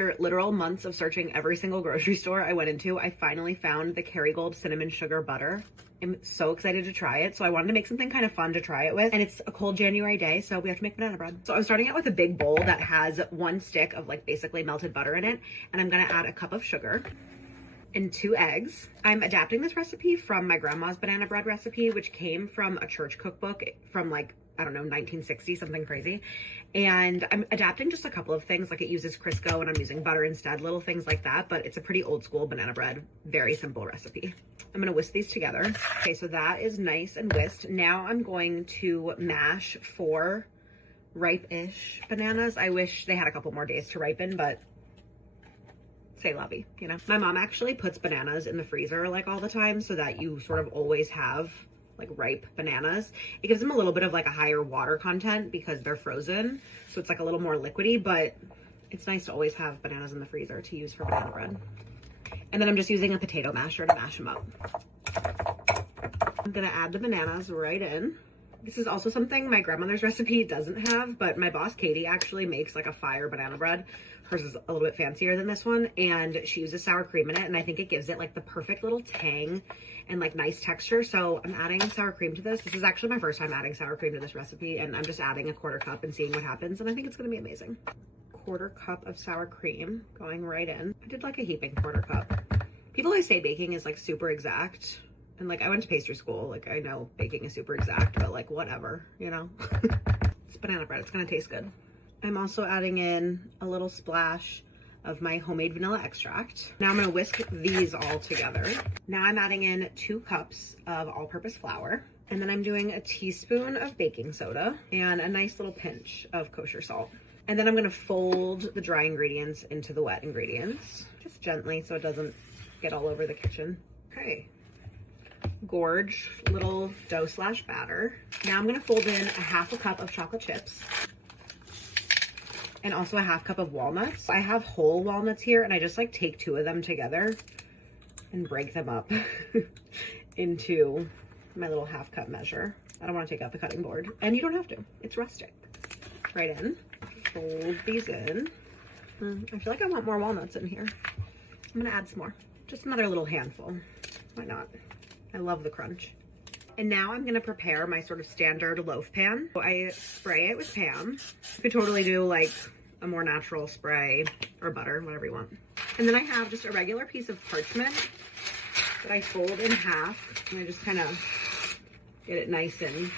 After literal months of searching every single grocery store I went into, I finally found the Kerrygold cinnamon sugar butter. I'm so excited to try it. So I wanted to make something kind of fun to try it with. And it's a cold January day, so we have to make banana bread. So I'm starting out with a big bowl that has 1 stick of like basically melted butter in it. And I'm gonna add a cup of sugar and 2 eggs. I'm adapting this recipe from my grandma's banana bread recipe, which came from a church cookbook from like, I don't know, 1960, something crazy. And I'm adapting just a couple of things, like it uses Crisco and I'm using butter instead, little things like that, but it's a pretty old school banana bread, very simple recipe. I'm gonna whisk these together. Okay, so that is nice and whisked. Now I'm going to mash 4 ripe-ish bananas. I wish they had a couple more days to ripen, but say lovey, you know? My mom actually puts bananas in the freezer like all the time so that you sort of always have like ripe bananas. It gives them a little bit of like a higher water content because they're frozen. So it's like a little more liquidy, but it's nice to always have bananas in the freezer to use for banana bread. And then I'm just using a potato masher to mash them up. I'm gonna add the bananas right in. This is also something my grandmother's recipe doesn't have, but my boss Katie actually makes like a fire banana bread. Hers is a little bit fancier than this one, and she uses sour cream in it, and I think it gives it like the perfect little tang and like nice texture. So I'm adding sour cream to this. This is actually my first time adding sour cream to this recipe, and I'm just adding a 1/4 cup and seeing what happens, and I think it's gonna be amazing. 1/4 cup of sour cream going right in. I did like a heaping 1/4 cup. People always say baking is like super exact. And like, I went to pastry school, like I know baking is super exact, but like whatever, you know? It's banana bread, it's gonna taste good. I'm also adding in a little splash of my homemade vanilla extract. Now I'm gonna whisk these all together. Now I'm adding in 2 cups of all-purpose flour. And then I'm doing a teaspoon of baking soda and a nice little pinch of kosher salt. And then I'm gonna fold the dry ingredients into the wet ingredients, just gently so it doesn't get all over the kitchen. Okay. Gorge little dough slash batter. Now I'm gonna fold in a 1/2 cup of chocolate chips and also a 1/2 cup of walnuts. I have whole walnuts here, and I just like take 2 of them together and break them up into my little 1/2 cup measure. I don't want to take out the cutting board, and you don't have to. It's rustic. Right in. Fold these in. I feel like I want more walnuts in here. I'm gonna add some more. Just another little handful. Why not? I love the crunch. And now I'm gonna prepare my sort of standard loaf pan. So I spray it with Pam. You could totally do like a more natural spray or butter, whatever you want. And then I have just a regular piece of parchment that I fold in half, and I just kind of get it nice and